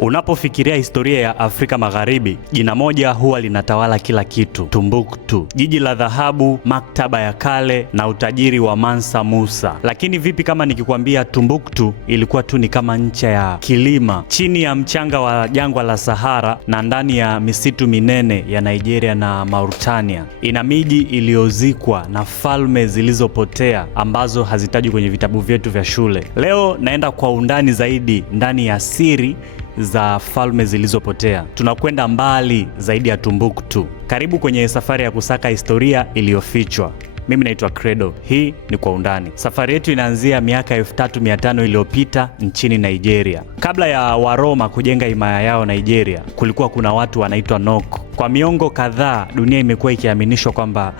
Unapofikiria historia ya Afrika Magharibi, jina moja huwa linatawala kila kitu: Timbuktu, jiji la dhahabu, maktaba ya kale na utajiri wa Mansa Musa. Lakini vipi kama nikikwambia Timbuktu ilikuwa tu ni kama ncha ya kilima chini ya mchanga wa jangwa la Sahara na ndani ya misitu minene ya Nigeria na Mauritania? Ina miji iliyozikwa na falme zilizopotea ambazo hazitajwi kwenye vitabu vyetu vya shule. Leo naenda kwa undani zaidi ndani ya siri za falme zilizopotea. Tunakwenda mbali zaidi ya Timbuktu. Karibu kwenye safari ya kusaka historia iliyofichwa. Mimi naitwa Credo. Hii ni Kwa Undani. Safari yetu inaanzia miaka 3500 iliyopita nchini Nigeria. Kabla ya Waroma kujenga himaya yao Nigeria, kulikuwa kuna watu wanaitwa Nok. Kwa miongo kadhaa dunia imekuwa ikiaminishwa kwamba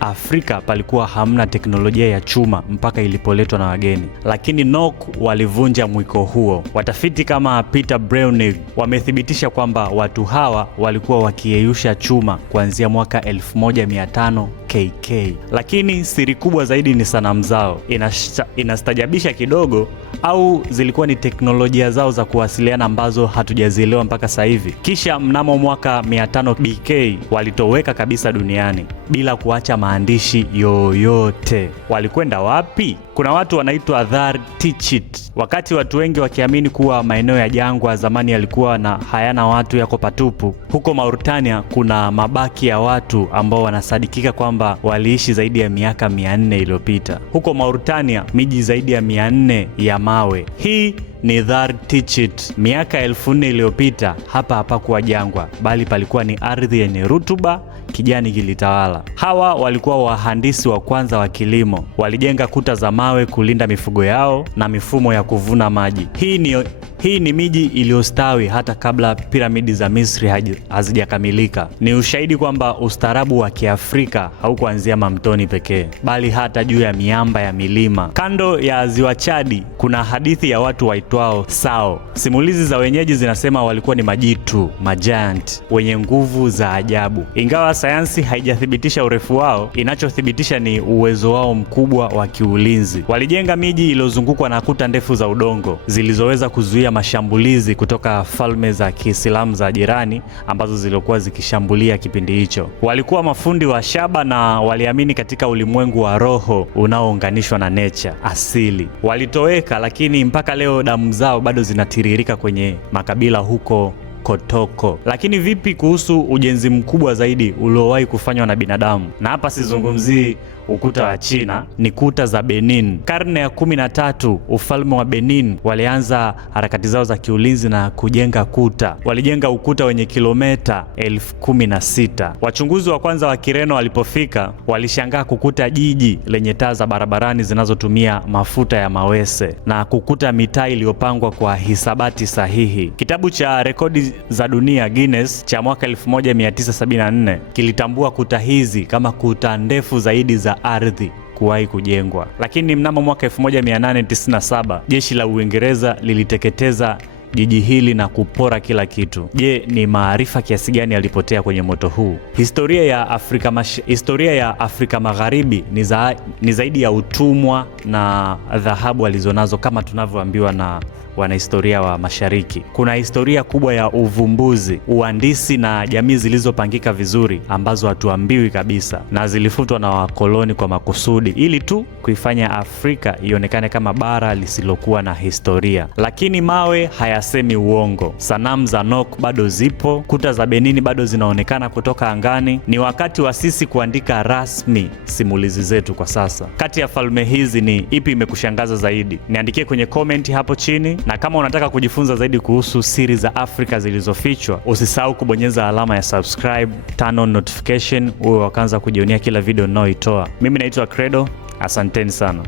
Afrika palikuwa hamna teknolojia ya chuma mpaka ilipoletwa na wageni. Lakini Nok walivunja mwiko huo. Watafiti kama Peter Breunig wamethibitisha kwamba watu hawa walikuwa wakiyeyusha chuma kuanzia mwaka 1500 KK. Lakini siri kubwa zaidi ni sanamu zao. Inastajabisha kidogo, au zilikuwa ni teknolojia zao za kuwasiliana ambazo hatujazielewa mpaka sasa hivi. Kisha mnamo mwaka 500 BK walitoweka kabisa duniani bila kuacha maandishi yoyote. Walikwenda wapi? Kuna watu wanaitwa Dhar Tichit. Wakati watu wengi wakiamini kuwa maeneo ya jangwa zamani yalikuwa na hayana watu, yako patupu, huko Mauritania kuna mabaki ya watu ambao wanasadikika kwamba waliishi zaidi ya miaka 400 iliyopita. Huko Mauritania miji zaidi ya 400 ya mawe. Hii ni Dhar Tichit. Miaka 4000 iliyopita hapa hapakuwa jangwa, bali palikuwa ni ardhi yenye rutuba, kijani kilitawala. Hawa walikuwa wahandisi wa kwanza wa kilimo. Walijenga kuta za mawe kulinda mifugo yao na mifumo ya kuvuna maji. Hii ni miji iliyostawi hata kabla piramidi za Misri hazijakamilika. Ni ushahidi kwamba ustaarabu wa Kiafrika haukuanzia mamtoni pekee, bali hata juu ya miamba ya milima. Kando ya ziwa Chadi kuna hadithi ya watu waitwao Sao. Simulizi za wenyeji zinasema walikuwa ni majitu, majiant wenye nguvu za ajabu. Ingawa sayansi haijathibitisha urefu wao, inachothibitisha ni uwezo wao mkubwa wa kiulinzi. Walijenga miji iliyozungukwa na kuta ndefu za udongo zilizoweza kuzuia mashambulizi kutoka falme za Kiislamu za jirani ambazo zilikuwa zikishambulia kipindi hicho. Walikuwa mafundi wa shaba na waliamini katika ulimwengu wa roho unaounganishwa na nature, asili. Walitoweka, lakini mpaka leo damu zao bado zinatiririka kwenye makabila huko Kotoko. Lakini vipi kuhusu ujenzi mkubwa zaidi uliowahi kufanywa na binadamu? Na hapa sizungumzii ukuta wa China, ni kuta za Benin. Karne ya 13 ufalme wa Benin walianza harakati zao za kiulinzi na kujenga kuta. Walijenga ukuta wenye kilomita 16,000. Wachunguzi wa kwanza wa Kireno walipofika, walishangaa kukuta jiji lenye taa za barabarani zinazotumia mafuta ya mawese na kukuta mitaa iliyopangwa kwa hisabati sahihi. Kitabu cha rekodi za dunia Guinness cha mwaka 1974 kilitambua kuta hizi kama kuta ndefu zaidi za ardhi kuwahi kujengwa. Lakini mnamo mwaka 1897 jeshi la Uingereza liliteketeza jiji hili na kupora kila kitu. Je, ni maarifa kiasi gani yalipotea kwenye moto huu? Historia ya Afrika Magharibi ni zaidi ya utumwa na dhahabu alizonazo kama tunavyoambiwa na wanahistoria wa Mashariki. Kuna historia kubwa ya uvumbuzi, uhandisi na jamii zilizopangika vizuri ambazo hatuambiwi kabisa, na zilifutwa na wakoloni kwa makusudi ili tu kuifanya Afrika ionekane kama bara lisilokuwa na historia. Lakini mawe hayasemi uongo. Sanamu za Nok bado zipo, kuta za Benini bado zinaonekana kutoka angani. Ni wakati wa sisi kuandika rasmi simulizi zetu kwa sasa. Kati ya falme hizi ni ipi imekushangaza zaidi? Niandikie kwenye comment hapo chini. Na kama unataka kujifunza zaidi kuhusu siri za Afrika zilizofichwa, usisahau kubonyeza alama ya subscribe, turn on notification, uwe wa kwanza kujionea kila video ninayoitoa. Mimi naitwa Credo, asanteni sana.